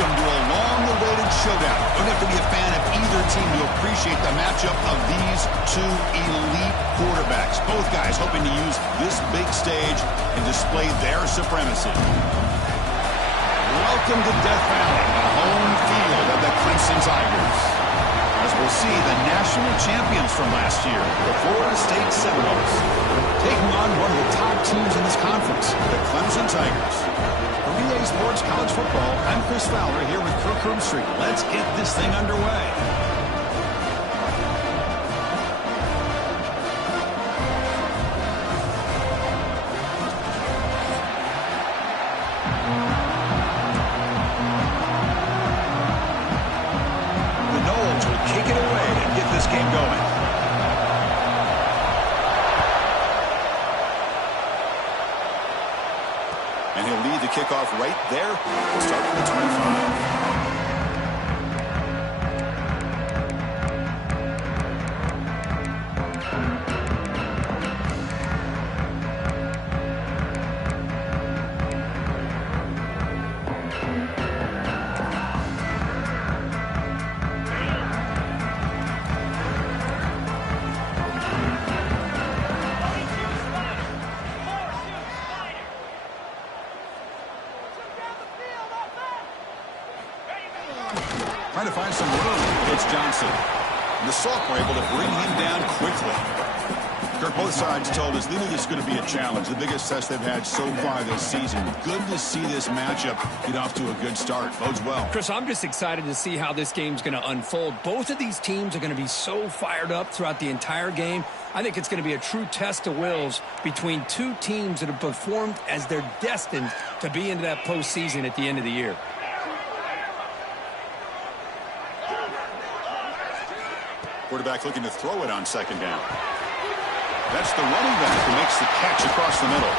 welcome to a long-awaited showdown. You don't have to be a fan of either team to appreciate the matchup of these two elite quarterbacks. Both guys hoping to use this big stage and display their supremacy. Welcome to Death Valley, the home field of the Clemson Tigers. As we'll see, the national champions from last year, the Florida State Seminoles, taking on one of the top teams in this conference, the Clemson Tigers. For EA Sports College Football, I'm Chris Fowler here with Kirk Herbstreit. Let's get this thing underway. The Noles will kick it away and get this game going. And he'll lead the kickoff right there. We'll start with the 25. Trying to find some room. It's Johnson. And the Salk were able to bring him down quickly. Kirk, both sides told us they knew this is going to be a challenge. The biggest test they've had so far this season. Good to see this matchup get off to a good start. Bodes well. Chris, I'm just excited to see how this game's going to unfold. Both of these teams are going to be so fired up throughout the entire game. I think it's going to be a true test of wills between two teams that have performed as they're destined to be into that postseason at the end of the year. Quarterback looking to throw it on second down. That's the running back who makes the catch across the middle.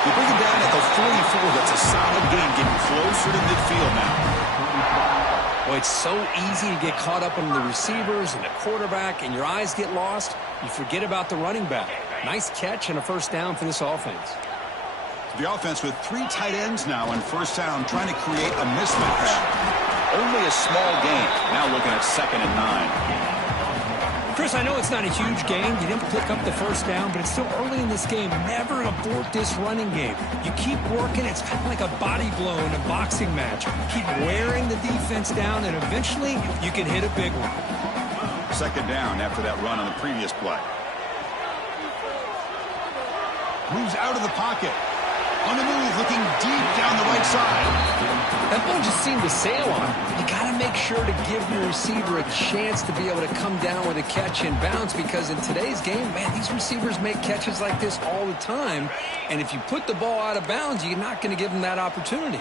They bring him down at the 44. That's a solid gain, getting closer to midfield now. Well, it's so easy to get caught up in the receivers and the quarterback, and your eyes get lost. You forget about the running back. Nice catch and a first down for this offense. The offense with three tight ends now on first down, trying to create a mismatch. Only a small gain. Now looking at 2nd and 9. Chris, I know it's not a huge game. You didn't pick up the first down, but it's still early in this game. Never abort this running game. You keep working. It's kind of like a body blow in a boxing match. Keep wearing the defense down, and eventually you can hit a big one. 2nd down after that run on the previous play. Moves out of the pocket. On the move, looking deep down the right side. That ball just seemed to sail on. You got to make sure to give your receiver a chance to be able to come down with a catch and bounce, because in today's game, man, these receivers make catches like this all the time. And if you put the ball out of bounds, you're not going to give them that opportunity.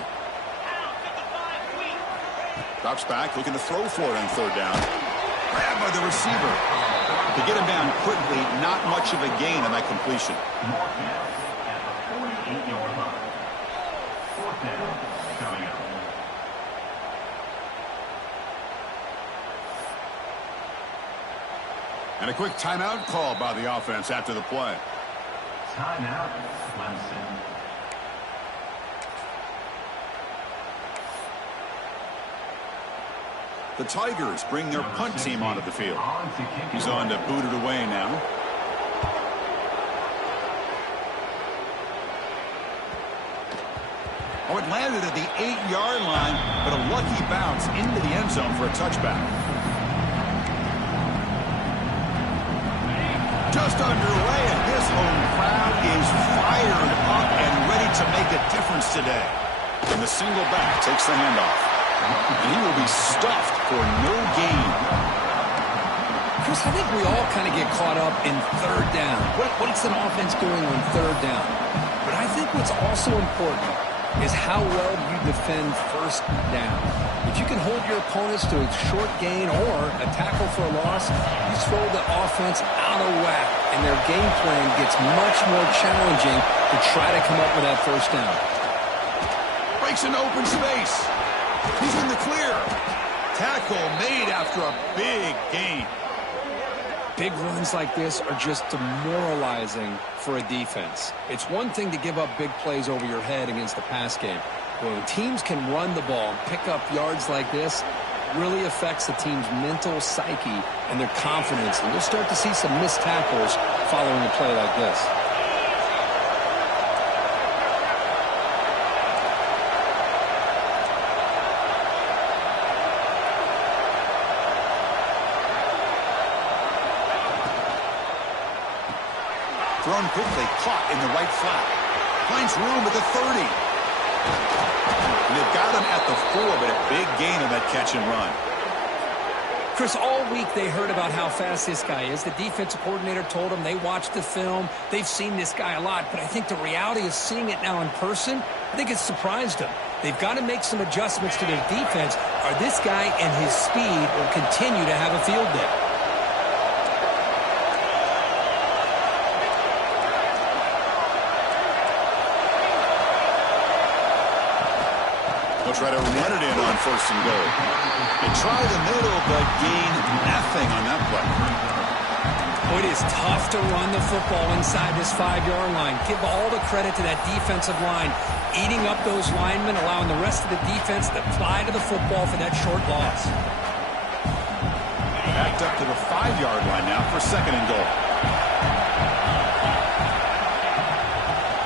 Drops back, looking to throw for it on 3rd down. Grabbed by the receiver. To get him down quickly, not much of a gain on that completion. And a quick timeout call by the offense after the play. Timeout, Clemson. The Tigers bring their punt team onto the field. He's on to boot it away now. Oh, it landed at the 8-yard line, but a lucky bounce into the end zone for a touchback. Just underway, and this home crowd is fired up and ready to make a difference today. And the single back takes the handoff. And he will be stuffed for no gain. Chris, I think we all kind of get caught up in 3rd down. What's an offense doing on 3rd down? But I think what's also important is how well you defend 1st down. If you can hold your opponents to a short gain or a tackle for a loss, you throw the offense out of whack, and their game plan gets much more challenging to try to come up with that 1st down. Breaks into open space. He's in the clear. Tackle made after a big gain. Big runs like this are just demoralizing for a defense. It's one thing to give up big plays over your head against the pass game, When teams can run the ball and pick up yards like this, it really affects the team's mental psyche and their confidence. And you'll start to see some missed tackles following a play like this. Thrown quickly, caught in the right flat. Finds room at the 30. And they've got him at the 4, but a big gain on that catch and run. Chris, all week they heard about how fast this guy is. The defensive coordinator told them they watched the film. They've seen this guy a lot, but I think the reality is seeing it now in person, I think it's surprised them. They've got to make some adjustments to their defense, or this guy and his speed will continue to have a field day. They'll try to run it in on 1st and goal. They try the middle, but gain nothing on that play. It is tough to run the football inside this 5-yard line. Give all the credit to that defensive line, eating up those linemen, allowing the rest of the defense to fly to the football for that short loss. Backed up to the 5-yard line now for 2nd and goal.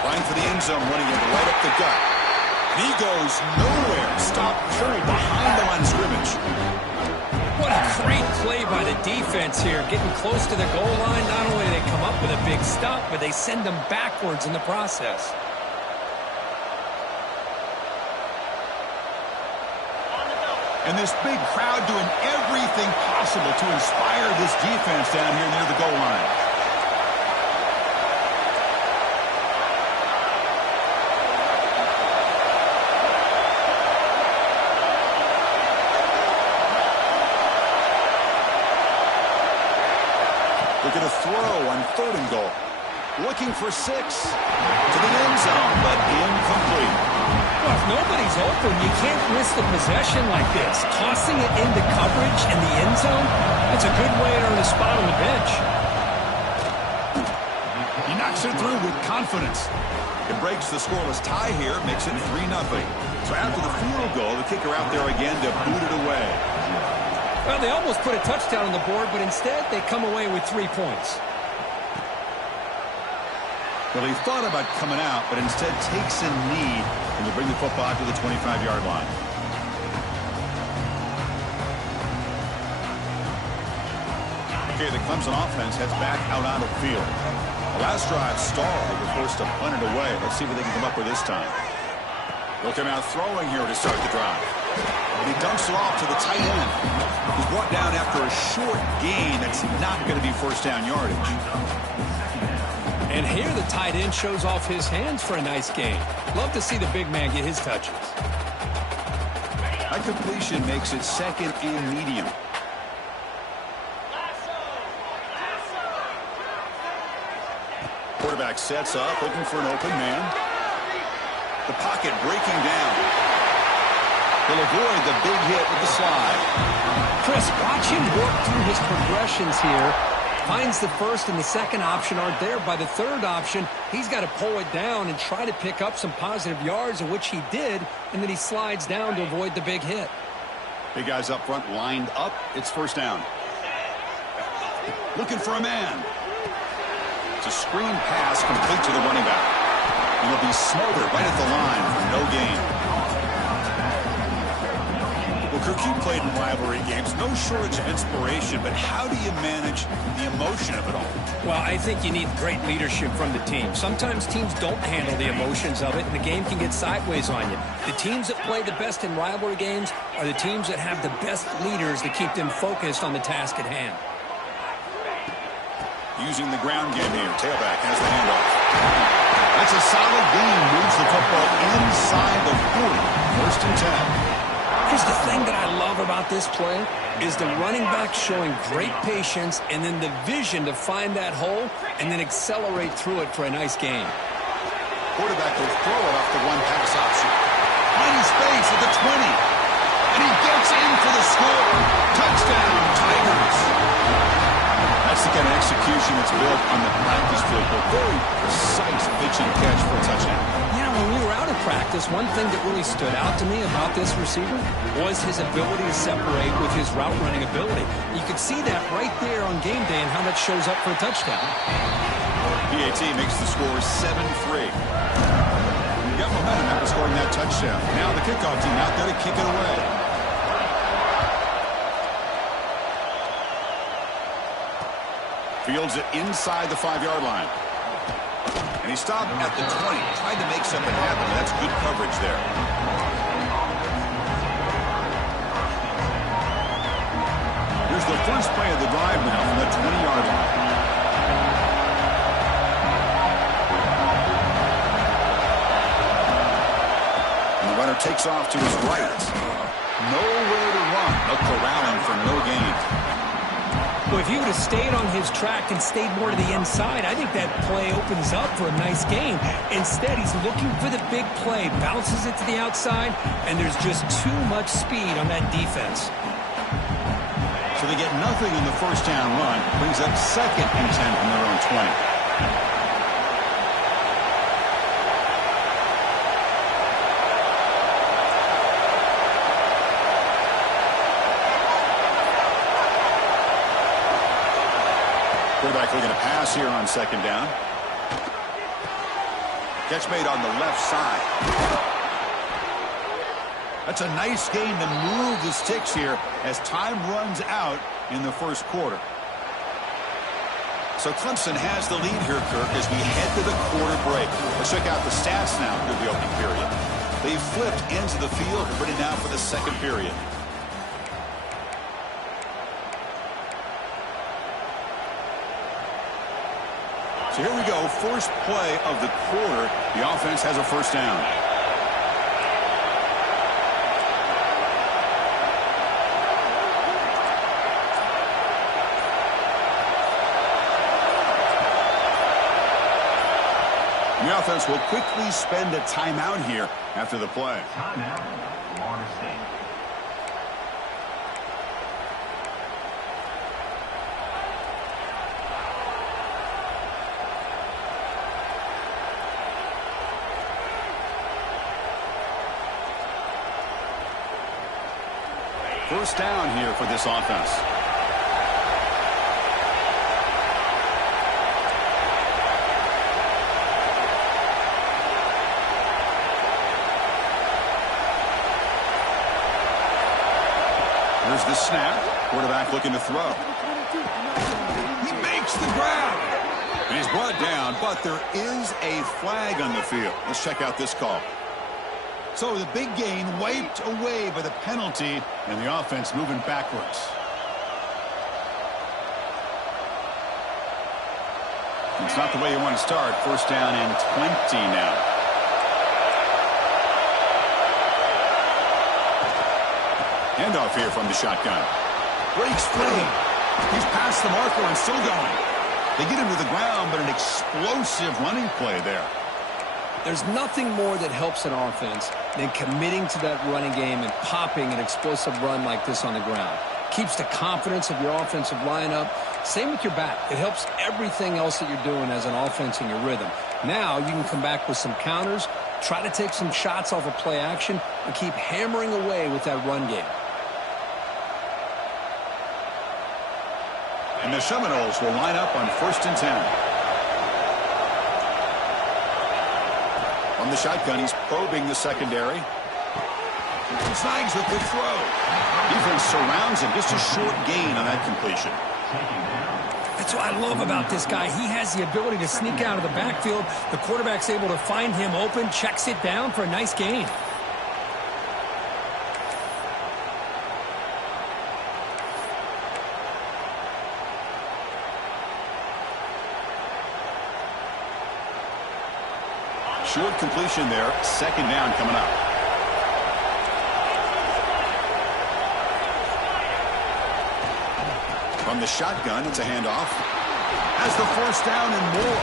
Line for the end zone, running it right up the gut. He goes nowhere. Stop Curry behind the line of scrimmage. What a great play by the defense here. Getting close to the goal line, not only do they come up with a big stop, but they send them backwards in the process. And this big crowd doing everything possible to inspire this defense down here near the goal line. Looking to throw on 3rd and goal. Looking for 6 to the end zone, but incomplete. Well, if nobody's open, you can't miss the possession like this. Tossing it into coverage in the end zone, that's a good way to earn a spot on the bench. He knocks it through with confidence. It breaks the scoreless tie here, makes it 3-0. So after the field goal, the kicker out there again to boot it away. Well, they almost put a touchdown on the board, but instead they come away with 3 points. Well, he thought about coming out, but instead takes a knee and will bring the football to the 25-yard line. Okay, the Clemson offense heads back out onto the field. The last drive stalled. They were forced to punt it away. Let's see what they can come up with this time. They'll come out throwing here to start the drive. And he dumps it off to the tight end. He's brought down after a short gain. That's not going to be 1st down yardage. And here the tight end shows off his hands for a nice gain. Love to see the big man get his touches. That completion makes it 2nd and medium. Quarterback sets up, looking for an open man. The pocket breaking down. He'll avoid the big hit with the slide. Chris, watch him work through his progressions here. Finds the 1st and the 2nd option aren't there. By the 3rd option, he's got to pull it down and try to pick up some positive yards, of which he did, and then he slides down to avoid the big hit. Big guys up front lined up. It's 1st down. Looking for a man. It's a screen pass complete to the running back. And he'll be smothered right at the line for no gain. Well, Kirk, you played in rivalry games. No shortage of inspiration, but how do you manage the emotion of it all? Well, I think you need great leadership from the team. Sometimes teams don't handle the emotions of it, and the game can get sideways on you. The teams that play the best in rivalry games are the teams that have the best leaders to keep them focused on the task at hand. Using the ground game here. Tailback has the handoff. That's a solid gain. Moves the football inside the 40. 1st and 10. Here's the thing that I love about this play is the running back showing great patience and then the vision to find that hole and then accelerate through it for a nice gain. Quarterback will throw it off the one pass option. Mighty space at the 20. And he gets in for the score. Touchdown, Tigers. That's the kind of execution that's built on the practice field. A very precise pitch and catch for a touchdown. Yeah, when we were out at of practice, one thing that really stood out to me about this receiver was his ability to separate with his route running ability. You could see that right there on game day and how that shows up for a touchdown. PAT makes the score 7-3. Got momentum after scoring that touchdown. Now the kickoff team out there to kick it away. Fields it inside the 5-yard line. And he stopped at the 20, tried to make something happen. That's good coverage there. Here's the first play of the drive now from the 20-yard line. And the runner takes off to his right. Nowhere to run. No corralling for no gain. Well, if he would have stayed on his track and stayed more to the inside, I think that play opens up for a nice gain. Instead, he's looking for the big play, bounces it to the outside, and there's just too much speed on that defense. So they get nothing in the first down run. Brings up 2nd and 10 from their own 20. Quarterback looking to pass here on 2nd down. Catch made on the left side. That's a nice gain to move the sticks here as time runs out in the first quarter. So Clemson has the lead here, Kirk, as we head to the quarter break. Let's check out the stats now through the opening period. They've flipped into the field, ready now for the second period. So here we go, first play of the quarter. The offense has a first down. The offense will quickly spend a timeout here after the play. Timeout, Florida State. First down here for this offense. Here's the snap. Quarterback looking to throw. He makes the grab. And he's brought down, but there is a flag on the field. Let's check out this call. So the big gain wiped away by the penalty, and the offense moving backwards. It's not the way you want to start. First down and 20 now. Handoff here from the shotgun. Breaks free. He's past the marker and still going. They get him to the ground, but an explosive running play there. There's nothing more that helps an offense than committing to that running game and popping an explosive run like this on the ground. Keeps the confidence of your offensive lineup. Same with your back. It helps everything else that you're doing as an offense in your rhythm. Now you can come back with some counters, try to take some shots off of play action, and keep hammering away with that run game. And the Seminoles will line up on 1st and 10. On the shotgun, he's probing the secondary. Snags with the throw. Defense surrounds him. Just a short gain on that completion. That's what I love about this guy. He has the ability to sneak out of the backfield. The quarterback's able to find him open, checks it down for a nice gain. Short completion there. 2nd down coming up. From the shotgun, it's a handoff. Has the first down and more.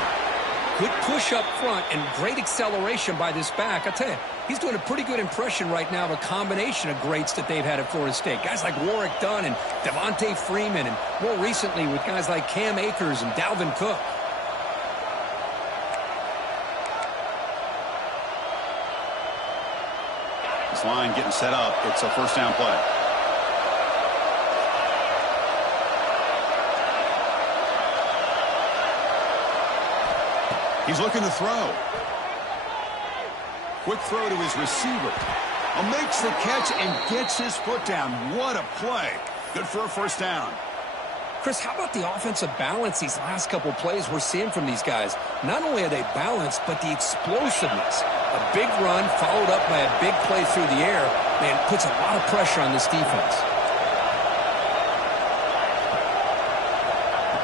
Good push up front and great acceleration by this back. I tell you, he's doing a pretty good impression right now of a combination of greats that they've had at Florida State. Guys like Warwick Dunn and Devontae Freeman, and more recently with guys like Cam Akers and Dalvin Cook. This line getting set up. It's a first down play. He's looking to throw. Quick throw to his receiver. Makes the catch and gets his foot down. What a play. Good for a first down. Chris, how about the offensive balance these last couple plays we're seeing from these guys? Not only are they balanced, but the explosiveness. A big run followed up by a big play through the air. Man, it puts a lot of pressure on this defense.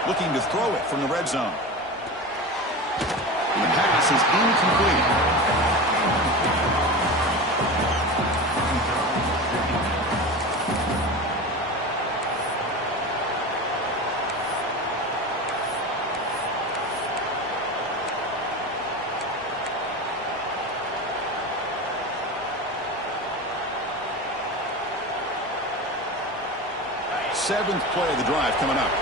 Looking to throw it from the red zone. And the pass is incomplete. Seventh play of the drive coming up.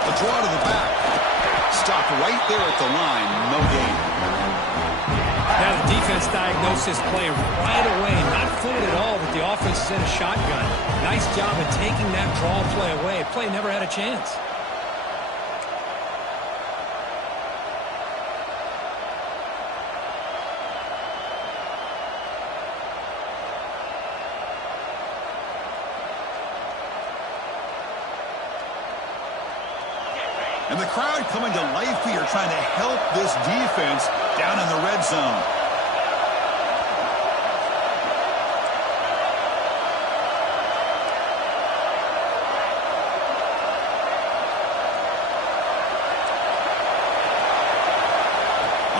A draw to the back. Stopped right there at the line. No gain. Now the defense diagnosed this play right away. Not fooled at all that the offense is in a shotgun. Nice job of taking that draw play away. Play never had a chance. And the crowd coming to life here, trying to help this defense down in the red zone.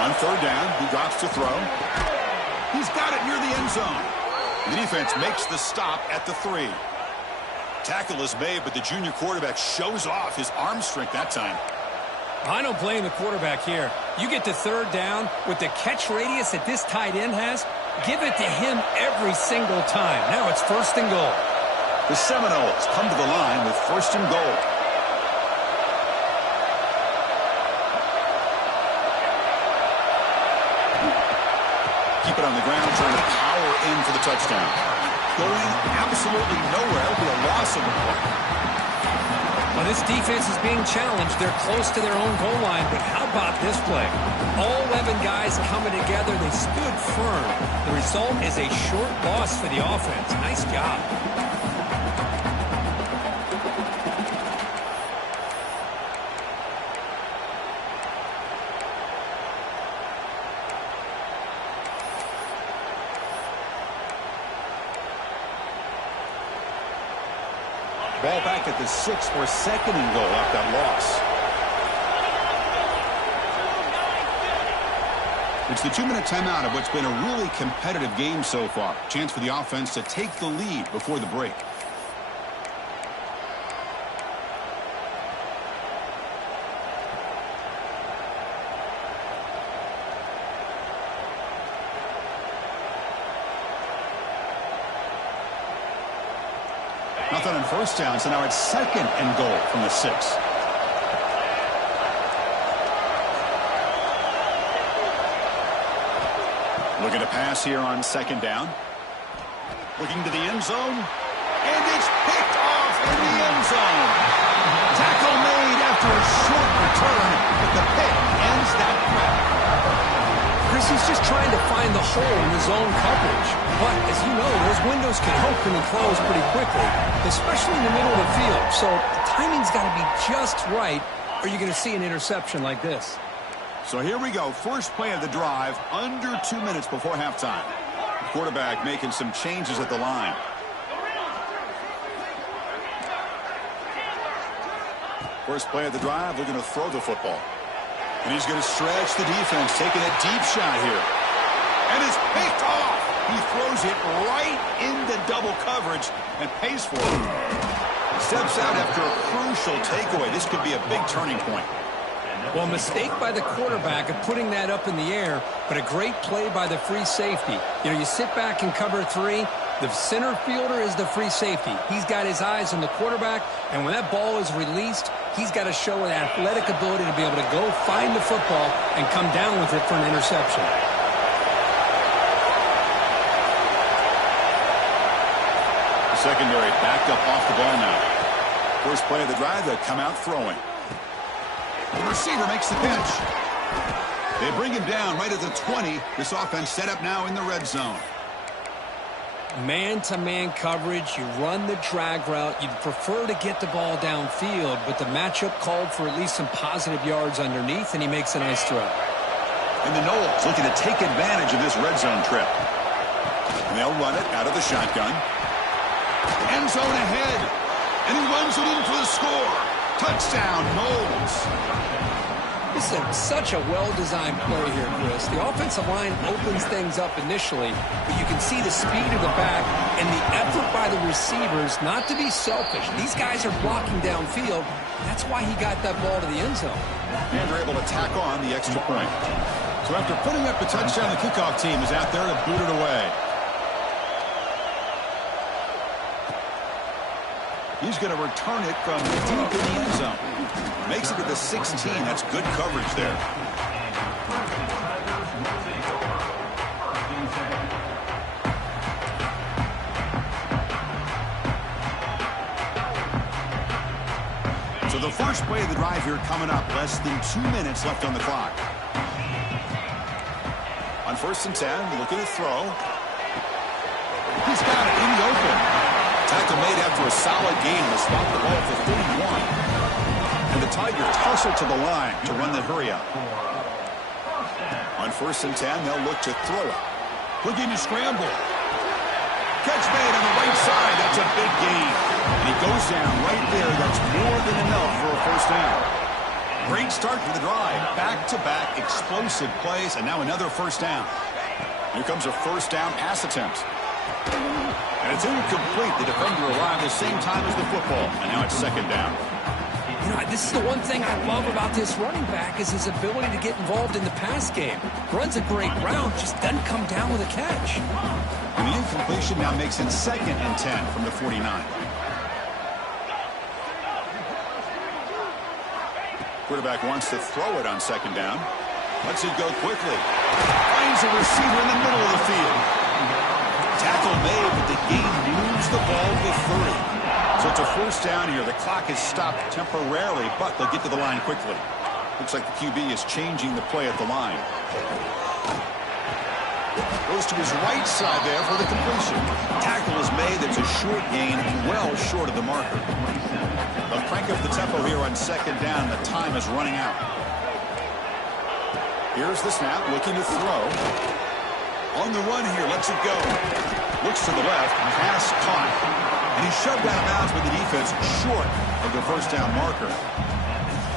On third down, he drops to throw. He's got it near the end zone. The defense makes the stop at the 3. Tackle is made, but the junior quarterback shows off his arm strength that time. I don't blame the quarterback here. You get to third down with the catch radius that this tight end has, give it to him every single time. Now it's first and goal. The Seminoles come to the line with first and goal. Keep it on the ground, trying to power in for the touchdown. Going absolutely nowhere. It'll be a loss of the play. Well, this defense is being challenged. They're close to their own goal line, but how about this play? All 11 guys coming together. They stood firm. The result is a short loss for the offense. Nice job. Ball back at the 6 for second and goal off that loss. It's the 2-minute timeout of what's been a really competitive game so far. Chance for the offense to take the lead before the break. Nothing on first down, so now it's second and goal from the 6. Looking to pass here on second down. Looking to the end zone. And it's picked off in the end zone. Tackle made after a short return, but the pick ends that threat. Chris, he's just trying to find the hole in his own coverage. But, as you know, those windows can open and close pretty quickly, especially in the middle of the field. So the timing's got to be just right, or you're going to see an interception like this. So here we go. First play of the drive, under 2 minutes before halftime. The quarterback making some changes at the line. First play of the drive, looking to throw the football. And he's going to stretch the defense, taking a deep shot here. And it's picked off. He throws it right into double coverage and pays for it. Steps out after a crucial takeaway. This could be a big turning point. Well, mistake by the quarterback of putting that up in the air, but a great play by the free safety. You know, you sit back and cover 3, The center fielder is the free safety. He's got his eyes on the quarterback, and when that ball is released, he's got to show an athletic ability to be able to go find the football and come down with it for an interception. The secondary backed up off the ball now. First play of the drive, they come out throwing. The receiver makes the catch. They bring him down right at the 20. This offense set up now in the red zone. Man-to-man coverage, you run the drag route. You'd prefer to get the ball downfield, but the matchup called for at least some positive yards underneath, and he makes a nice throw. And the Noles looking to take advantage of this red zone trip. And they'll run it out of the shotgun. End zone ahead. And he runs it in for the score. Touchdown, Noles. This is such a well-designed play here, Chris. The offensive line opens things up initially, but you can see the speed of the back and the effort by the receivers not to be selfish. These guys are blocking downfield. That's why he got that ball to the end zone. And they're able to tack on the extra point. So after putting up the touchdown, the kickoff team is out there to boot it away. He's going to return it from deep in the end zone. Makes it to the 16. That's good coverage there. So the first play of the drive here coming up. Less than 2 minutes left on the clock. On 1st and 10, looking to throw. He's got it in the open. Tackle made after a solid game to stop the ball for 31. And the Tigers hustle to the line to run the hurry-up. On 1st and 10, they'll look to throw it. Looking to scramble. Catch made on the right side. That's a big gain. And he goes down right there. That's more than enough for a first down. Great start to the drive. Back-to-back explosive plays, and now another first down. Here comes a first down pass attempt. And it's incomplete. The defender arrived the same time as the football. And now it's second down. You know, this is the one thing I love about this running back is his ability to get involved in the pass game. Runs a great route, just doesn't come down with a catch. And the incompletion now makes it 2nd and 10 from the 49. Quarterback wants to throw it on 2nd down. Lets it go quickly. Finds a receiver in the middle of the field. Tackle made, but the game moves the ball to 30. So it's a first down here. The clock is stopped temporarily, but they'll get to the line quickly. Looks like the QB is changing the play at the line. Goes to his right side there for the completion. Tackle is made. It's a short gain, well short of the marker. They'll crank up the tempo here on 2nd down. The time is running out. Here's the snap, looking to throw. On the run here, lets it go. Looks to the left, pass caught. And he's shoved out of bounds with the defense short of the first down marker.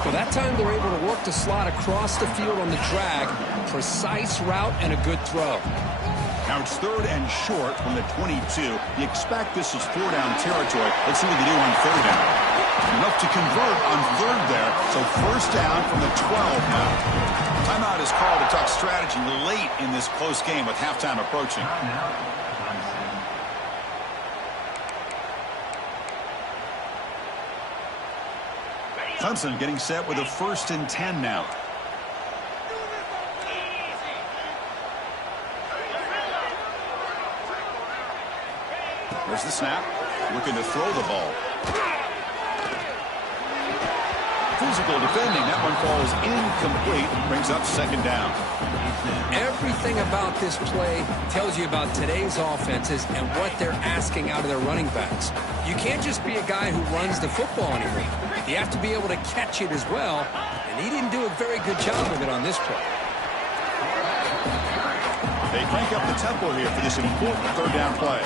Well, that time they're able to work the slot across the field on the drag. Precise route and a good throw. Now it's 3rd and short from the 22. You expect this is 4-down territory. Let's see what they do on 3rd down. Enough to convert on 3rd there. So first down from the 12 now. Timeout is called to talk strategy late in this close game with halftime approaching. Clemson getting set with a 1st and 10 now. There's the snap. Looking to throw the ball. Physical defending. That one falls incomplete. Brings up 2nd down. Everything about this play tells you about today's offenses and what they're asking out of their running backs. You can't just be a guy who runs the football anymore. You have to be able to catch it as well, and he didn't do a very good job of it on this play. They crank up the tempo here for this important 3rd down play.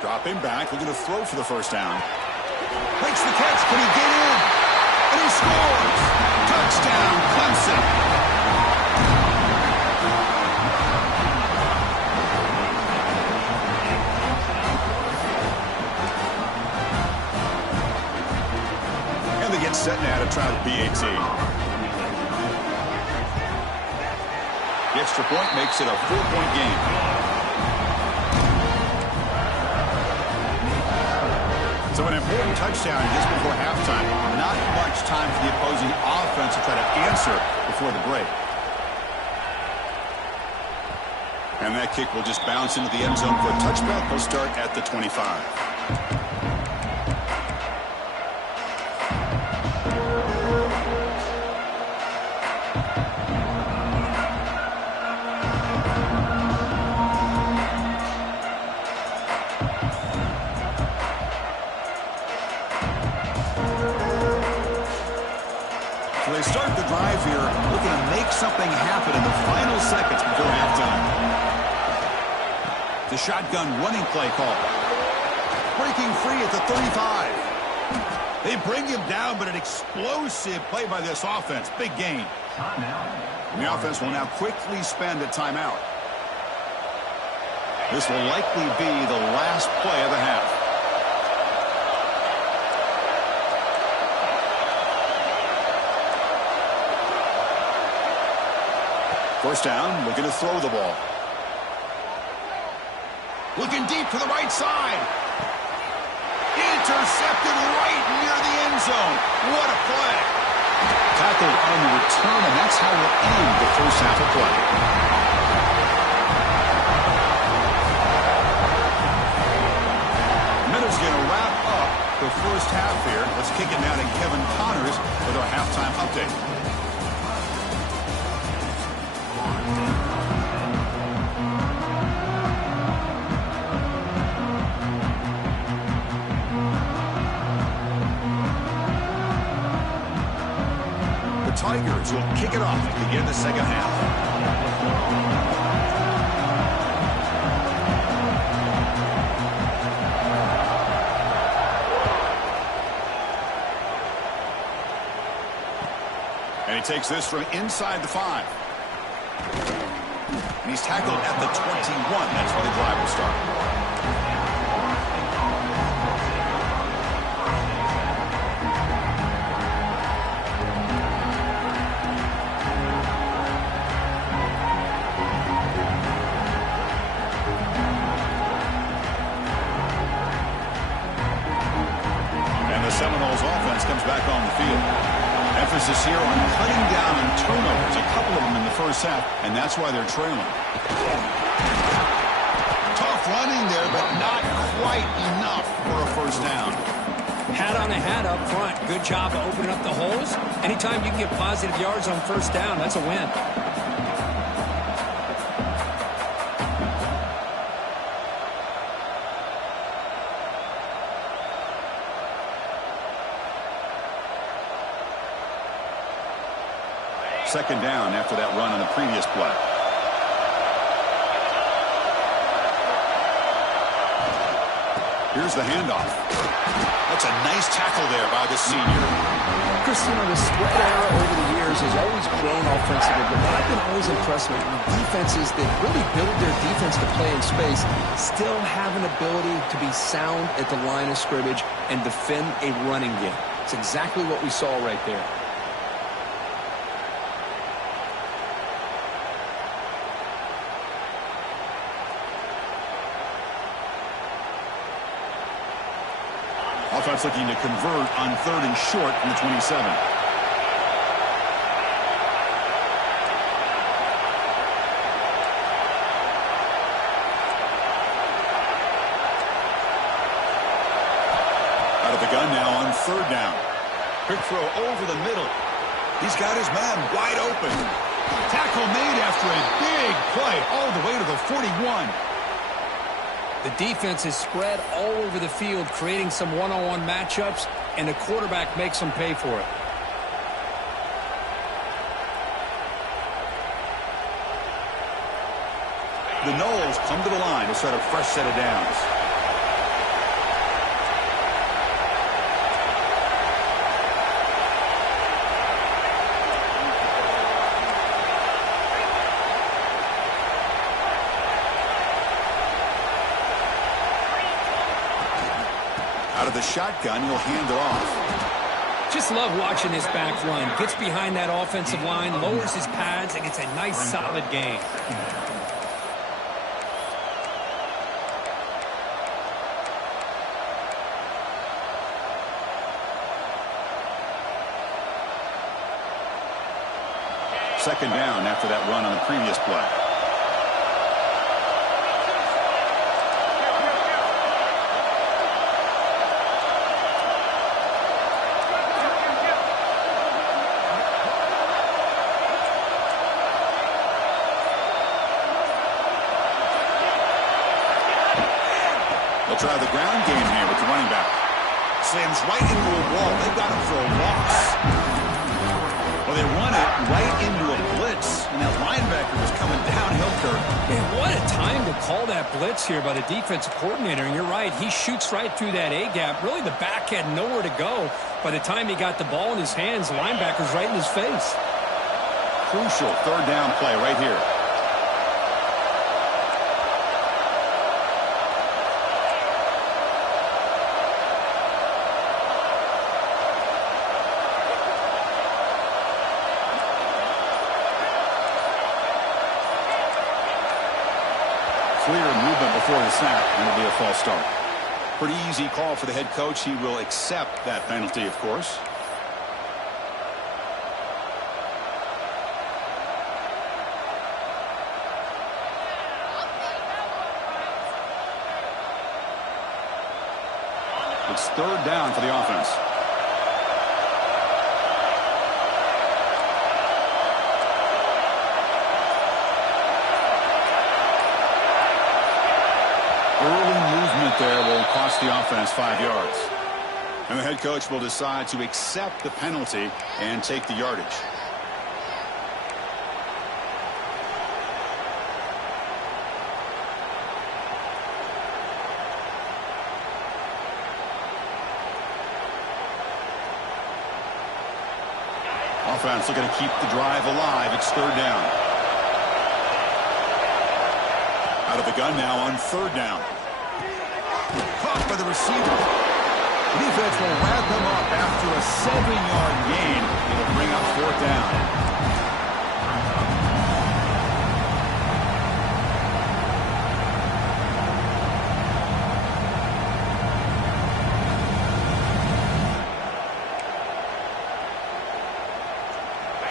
Dropping back, looking to throw for the first down. Makes the catch. Can he get in? And he scores! Touchdown, Clemson! And they get set now to try the PAT. The extra point makes it a 4-point game. So an important touchdown just before halftime. Not much time for the opposing offense to try to answer before the break. And that kick will just bounce into the end zone for a touchback. He'll start at the 25. So they start the drive here, looking to make something happen in the final seconds before halftime. The shotgun running play call. Breaking free at the 35. They bring him down, but an explosive play by this offense. Big gain. And the offense will now quickly spend a timeout. This will likely be the last play of the half. First down, looking to throw the ball. Looking deep to the right side. Intercepted right near the end zone. What a play. Tackled on the return, and that's how we'll end the first half of play. Minutes going to wrap up the first half here. Let's kick it now to Kevin Connors with our halftime update. Tigers will kick it off to begin the second half. And he takes this from inside the 5. And he's tackled at the 21. That's where the drive will start. Seminoles offense comes back on the field. Emphasis here on cutting down on turnovers, a couple of them in the first half, and that's why they're trailing. Tough running there, but not quite enough for a first down. Hat on a hat up front. Good job of opening up the holes. Anytime you can get positive yards on first down, that's a win. Second down after that run on the previous play. Here's the handoff. That's a nice tackle there by the senior. Chris, the spread era over the years has always grown offensively, but what I've been always impressed with defenses that really build their defense to play in space still have an ability to be sound at the line of scrimmage and defend a running game. It's exactly what we saw right there. Offense looking to convert on 3rd and short from the 27. Out of the gun now on 3rd down. Quick throw over the middle. He's got his man wide open. Tackle made after a big play all the way to the 41. The defense is spread all over the field, creating some one-on-one matchups, and the quarterback makes them pay for it. The Noles come to the line to start a fresh set of downs. Out of the shotgun, he'll hand it off. Just love watching this back run. Gets behind that offensive line, lowers his pads, and gets a nice, solid gain. Second down after that run on the previous play. They'll try the ground game here with the running back. Slams right into a wall. They've got him for a loss. Well, they run it right into a blitz, and that linebacker was coming downhill curve. Man, what a time to call that blitz here by the defensive coordinator. And you're right, he shoots right through that A-gap. Really, the back had nowhere to go. By the time he got the ball in his hands, the linebacker's right in his face. Crucial third down play right here. Clear movement before the snap, and it'll be a false start. Pretty easy call for the head coach. He will accept that penalty, of course. It's third down for the offense. Early movement there will cost the offense 5 yards. And the head coach will decide to accept the penalty and take the yardage. Offense looking to keep the drive alive. It's third down. Out of the gun now on third down. Caught by the receiver. The defense will wrap them up after a 7-yard gain. It'll bring up fourth down.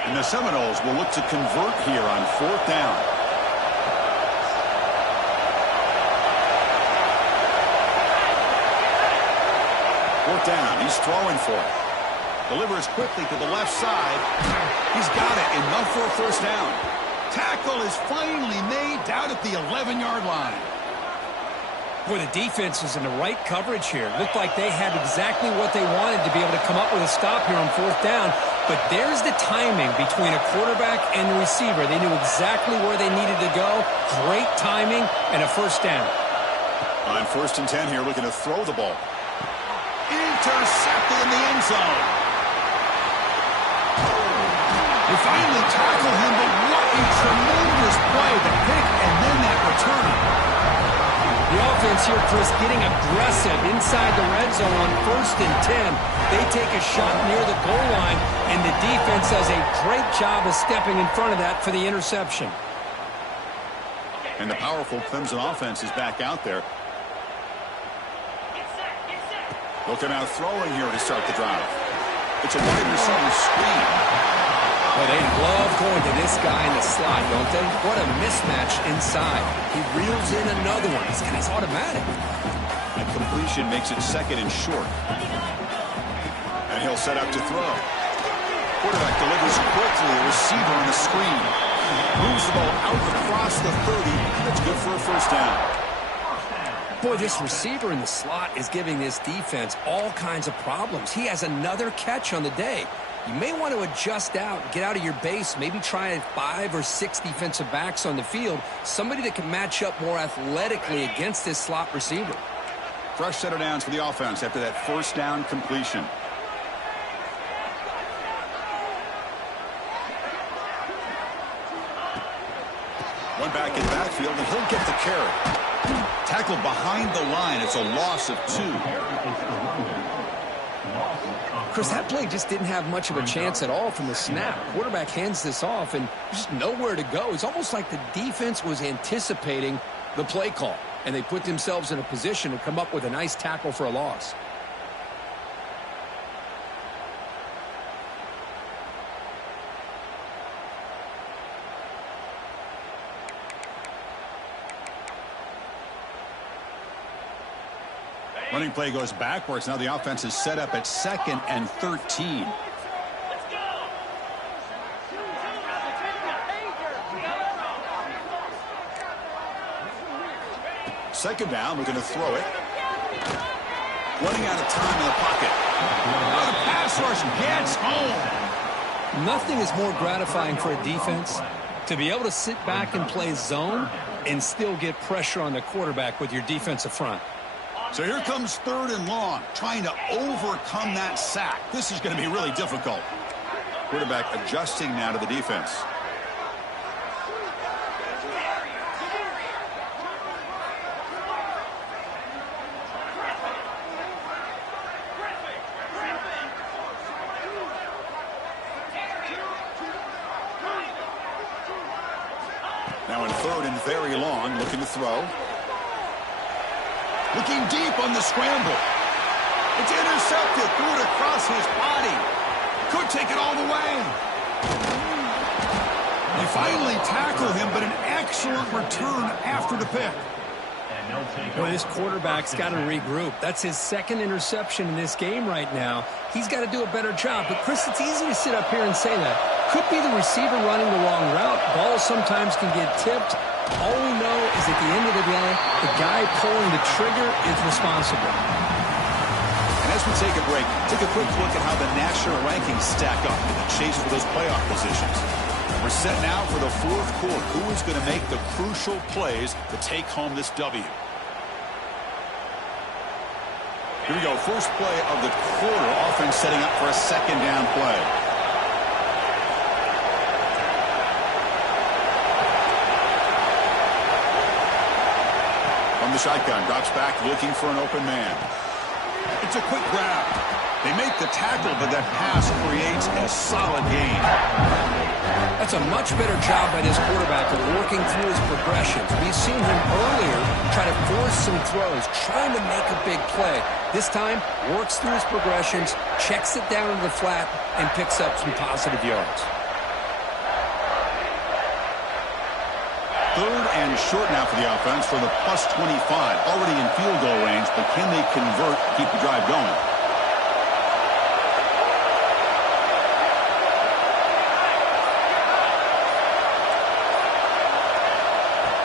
And the Seminoles will look to convert here on fourth down. Fourth down. He's throwing for it. Delivers quickly to the left side. He's got it. Enough for a first down. Tackle is finally made down at the 11-yard line. Boy, the defense was in the right coverage here. Looked like they had exactly what they wanted to be able to come up with a stop here on fourth down. But there's the timing between a quarterback and the receiver. They knew exactly where they needed to go. Great timing and a first down. On 1st and 10 here, looking to throw the ball. Intercepted in the end zone. They finally tackle him, but what a tremendous play. The pick and then that return. The offense here, Chris, getting aggressive inside the red zone on 1st and 10. They take a shot near the goal line, and the defense does a great job of stepping in front of that for the interception. And the powerful Clemson offense is back out there. Looking out throwing here to start the drive. It's a wide receiver screen. Well, they love going to this guy in the slot, don't they? What a mismatch inside. He reels in another one. This guy's automatic. And completion makes it second and short. And he'll set up to throw. Quarterback delivers quickly. A receiver on the screen. Moves the ball out across the 30. That's good for a first down. Boy, this receiver in the slot is giving this defense all kinds of problems. He has another catch on the day. You may want to adjust out, get out of your base, maybe try 5 or 6 defensive backs on the field, somebody that can match up more athletically against this slot receiver. Fresh set of downs for the offense after that first down completion. One back in backfield, and he'll get the carry. Tackled behind the line. It's a loss of 2. Chris, that play just didn't have much of a chance at all from the snap. Quarterback hands this off, and there's just nowhere to go. It's almost like the defense was anticipating the play call, and they put themselves in a position to come up with a nice tackle for a loss. Running play goes backwards. Now the offense is set up at 2nd and 13. Second down, we're going to throw it. Running out of time in the pocket. Oh, the pass rush gets home. Nothing is more gratifying for a defense to be able to sit back and play zone and still get pressure on the quarterback with your defensive front. So here comes 3rd and long, trying to overcome that sack. This is going to be really difficult. Quarterback adjusting now to the defense. Now in 3rd and very long, looking to throw. Looking deep on the scramble. It's intercepted. Threw it across his body. Could take it all the way. They finally tackle him, but an excellent return after the pick. Boy, this quarterback's got to regroup. That's his 2nd interception in this game right now. He's got to do a better job. But, Chris, it's easy to sit up here and say that. Could be the receiver running the wrong route. Balls sometimes can get tipped. All we know is at the end of the day, the guy pulling the trigger is responsible. And as we take a break, take a quick look at how the national rankings stack up in the chase for those playoff positions. We're set now for the 4th quarter. Who is going to make the crucial plays to take home this W? Here we go. First play of the quarter. Offense setting up for a 2nd down play. From the shotgun, drops back looking for an open man. It's a quick grab. They make the tackle, but that pass creates a solid gain. That's a much better job by this quarterback of working through his progressions. We've seen him earlier try to force some throws, trying to make a big play. This time, works through his progressions, checks it down into the flat, and picks up some positive yards. 3rd and short now for the offense for the +25. Already in field goal range, but can they convert, keep the drive going?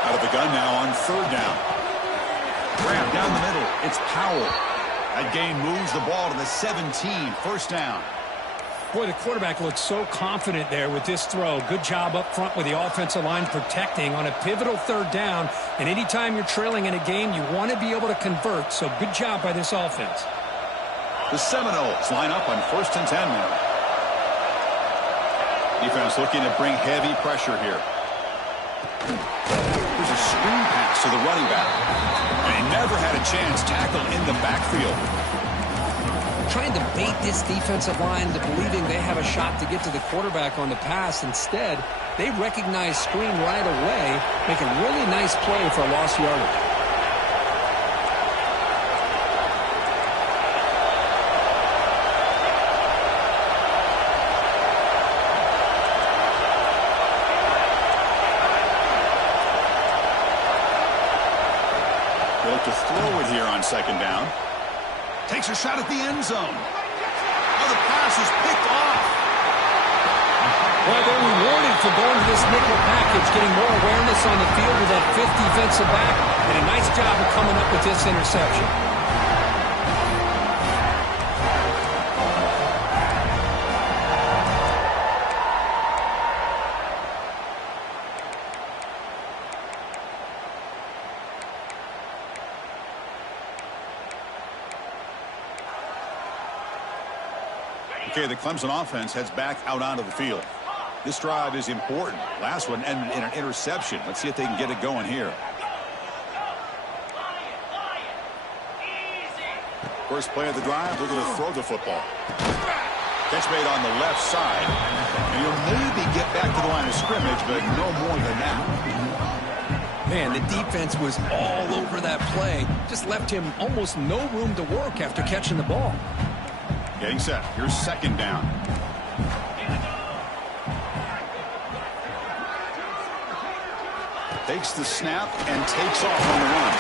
Out of the gun now on 3rd down. Grab down the middle. It's Powell. That gain moves the ball to the 17. First down. Boy, the quarterback looks so confident there with this throw. Good job up front with the offensive line protecting on a pivotal 3rd down. And anytime you're trailing in a game, you want to be able to convert. So good job by this offense. The Seminoles line up on 1st and 10 now. Defense looking to bring heavy pressure here. There's a screen pass to the running back. And he never had a chance tackled in the backfield. Trying to bait this defensive line to believing they have a shot to get to the quarterback on the pass. Instead, they recognize screen right away, make a really nice play for a lost yardage. They look to throw it here on 2nd down. Takes a shot at the end zone. Oh, the pass is picked off. Well, they're rewarded for going to this nickel package, getting more awareness on the field with that 5th defensive back, and a nice job of coming up with this interception. Okay, the Clemson offense heads back out onto the field. This drive is important. Last one ended in an interception. Let's see if they can get it going here. First play of the drive, looking to throw the football. Catch made on the left side. And he'll maybe get back to the line of scrimmage, but no more than that. Man, the defense was all over that play. Just left him almost no room to work after catching the ball. Getting set. Here's second down. Takes the snap and takes off on the run.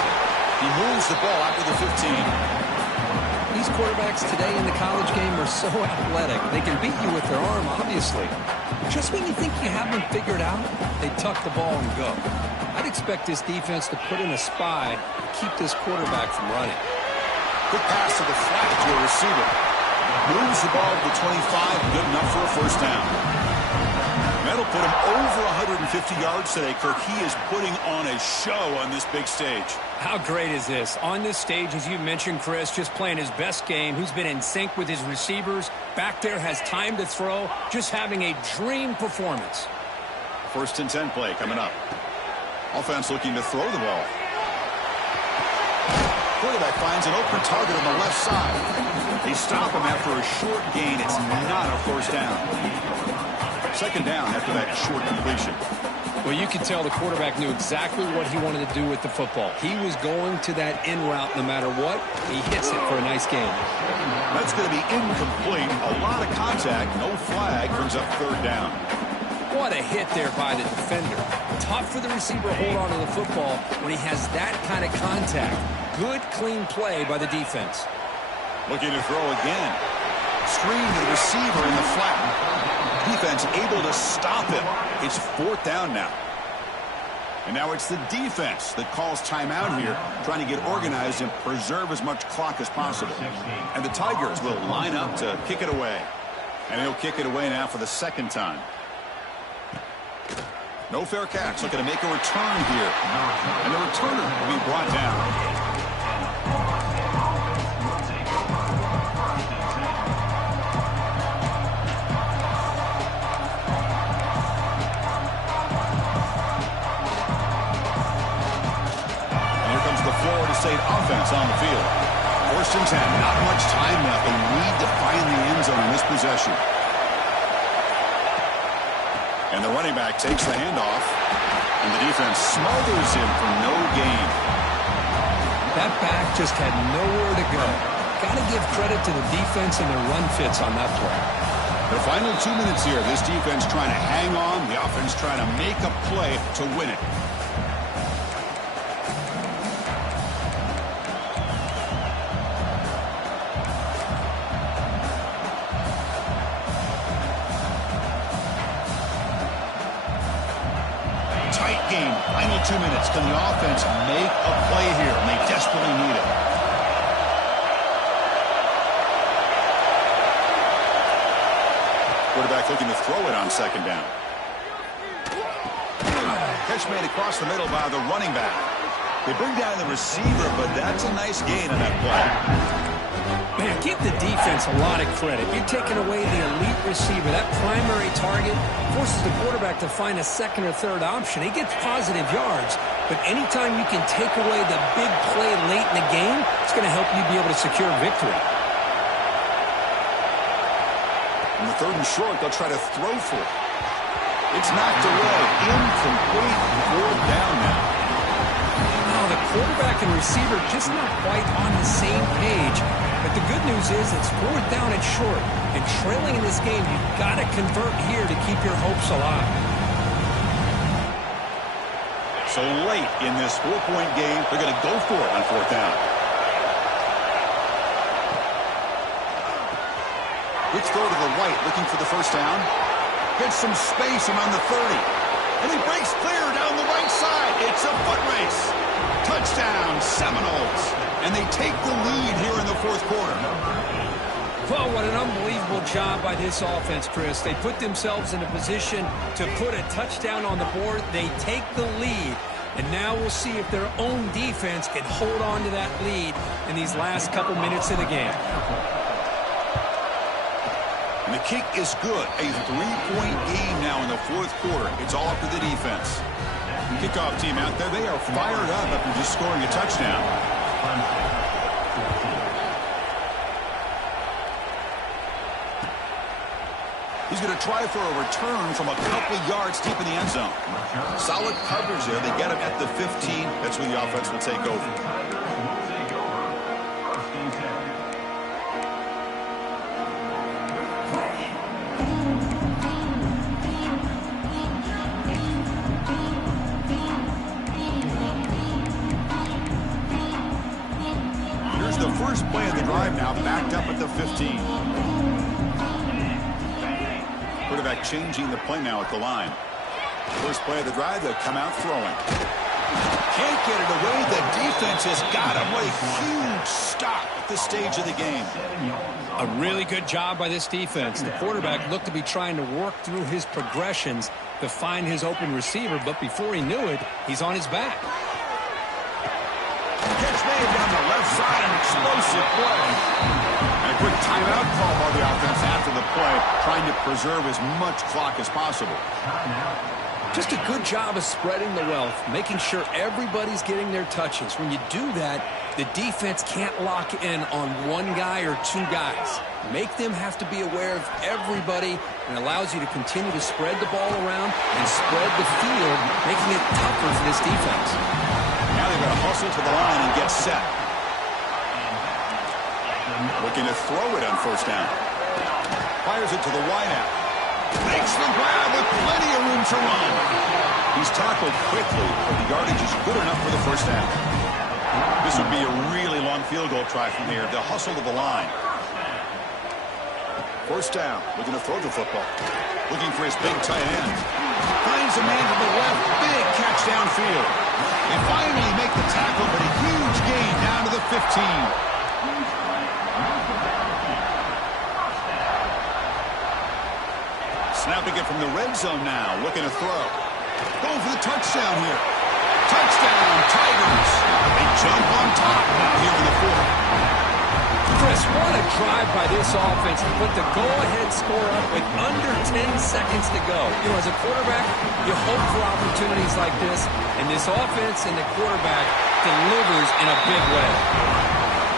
He moves the ball out to the 15. These quarterbacks today in the college game are so athletic. They can beat you with their arm, obviously. Just when you think you have them figured out, they tuck the ball and go. I'd expect this defense to put in a spy to keep this quarterback from running. Quick pass to the flat to a receiver. Moves the ball to the 25, good enough for a first down. That'll put him over 150 yards today, Kirk. He is putting on a show on this big stage. How great is this? On this stage, as you mentioned, Chris, just playing his best game. He's been in sync with his receivers. Back there, has time to throw. Just having a dream performance. First and 10 play coming up. Offense looking to throw the ball. Quarterback finds an open target on the left side. They stop him after a short gain. It's not a first down. Second down after that short completion. Well, you can tell the quarterback knew exactly what he wanted to do with the football. He was going to that in route no matter what. He hits it for a nice gain. That's going to be incomplete. A lot of contact. No flag. Brings up third down. What a hit there by the defender. Tough for the receiver to hold on to the football when he has that kind of contact. Good, clean play by the defense. Looking to throw again. Screen to the receiver in the flat. Defense able to stop him. It's fourth down now. And now it's the defense that calls timeout here, trying to get organized and preserve as much clock as possible. And the Tigers will line up to kick it away. And he'll kick it away now for the second time. No fair catch. Looking to make a return here. And the returner will be brought down. State offense on the field. First and 10. Not much time left. They need to find the end zone in this possession. And the running back takes the handoff. And the defense smothers him for no gain. That back just had nowhere to go. Got to give credit to the defense and their run fits on that play. The final 2 minutes here. This defense trying to hang on. The offense trying to make a play to win it. Final 2 minutes. Can the offense make a play here? And they desperately need it. Quarterback looking to throw it on second down. Catch made across the middle by the running back. They bring down the receiver, but that's a nice gain on that play. Man, give the defense a lot of credit. You're taking away the elite receiver. That primary target forces the quarterback to find a second or third option. He gets positive yards, but anytime you can take away the big play late in the game, it's going to help you be able to secure victory. In the third and short, they'll try to throw for it. It's knocked away. Incomplete. Fourth down now. Oh, the quarterback and receiver just not quite on the same page. But the good news is it's fourth down and short. And trailing in this game, you've got to convert here to keep your hopes alive. So late in this 4-point game, they're going to go for it on fourth down. Quick throw to the right, looking for the first down. Gets some space around the 30. And he breaks clear down the right side. It's a foot race. Touchdown, Seminoles. And they take the lead here in the fourth quarter. Well, what an unbelievable job by this offense, Chris. They put themselves in a position to put a touchdown on the board. They take the lead. And now we'll see if their own defense can hold on to that lead in these last couple minutes of the game. And the kick is good. A 3-point game now in the fourth quarter. It's all up to the defense. Kickoff team out there. They are fired up after just scoring a touchdown. He's going to try for a return from a couple yards deep in the end zone. Solid coverage there. They get him at the 15. That's when the offense will take over. The first play of the drive now backed up at the 15. Quarterback changing the play now at the line. First play of the drive, they'll come out throwing. Can't get it away. The defense has got him. What a huge stop at this stage of the game. A really good job by this defense. The quarterback looked to be trying to work through his progressions to find his open receiver, but before he knew it, he's on his back. Catch made down the left side, an explosive play. And a quick timeout call by the offense after the play, trying to preserve as much clock as possible. Just a good job of spreading the wealth, making sure everybody's getting their touches. When you do that, the defense can't lock in on one guy or two guys. Make them have to be aware of everybody, and allows you to continue to spread the ball around and spread the field, making it tougher for this defense. Now they're going to hustle to the line and get set. Looking to throw it on first down. Fires it to the wideout. Makes the grab with plenty of room to run. He's tackled quickly, but the yardage is good enough for the first down. This would be a really long field goal try from here. They'll hustle to the line. First down. Looking to throw the football. Looking for his big tight end. Finds a man to the left. Big catch downfield. They finally make the tackle, but a huge gain down to the 15. Snapping it from the red zone now. Looking to throw. Going for the touchdown here. Touchdown, Tigers. They jump on top now here in the fourth. Chris, what a drive by this offense to put the go-ahead score up with under 10 seconds to go. You know, as a quarterback, you hope for opportunities like this, and this offense and the quarterback delivers in a big way.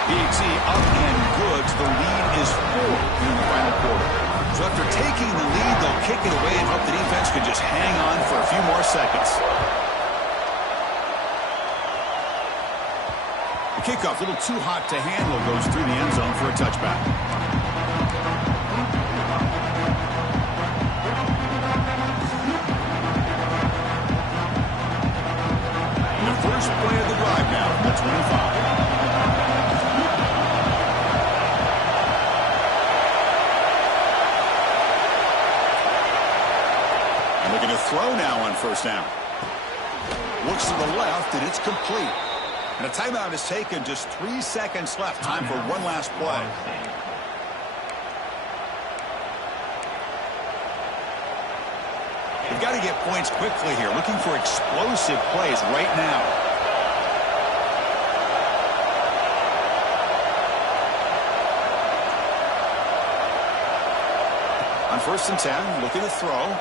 PHC up and good. The lead is 4 in the final quarter. So after taking the lead, they'll kick it away and hope the defense can just hang on for a few more seconds. The kickoff, a little too hot to handle, goes through the end zone for a touchback. And the first play of the drive now from the 25. And looking to throw now on first down. Looks to the left, and it's complete. And a timeout is taken. Just 3 seconds left. Time for one last play. They've got to get points quickly here. Looking for explosive plays right now. On first and 10, looking to throw.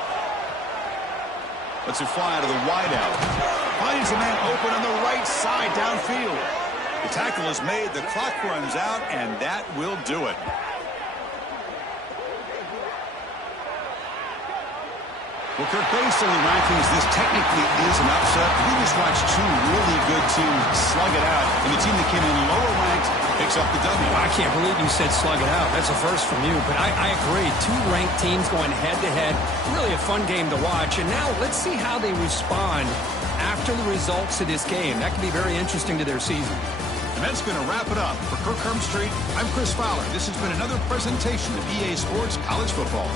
Lets it fly out of the wideout. Finds a man open on the right side downfield. The tackle is made, the clock runs out, and that will do it. Well, Kirk, based on the rankings, this technically is an upset. We just watched two really good teams slug it out, and the team that came in lower ranked picks up the W. I can't believe you said slug it out. That's a first from you, but I agree. Two ranked teams going head-to-head. Really a fun game to watch, and now let's see how they respond after the results of this game. That could be very interesting to their season. And that's going to wrap it up. For Kirk Street, I'm Chris Fowler. This has been another presentation of EA Sports College Football.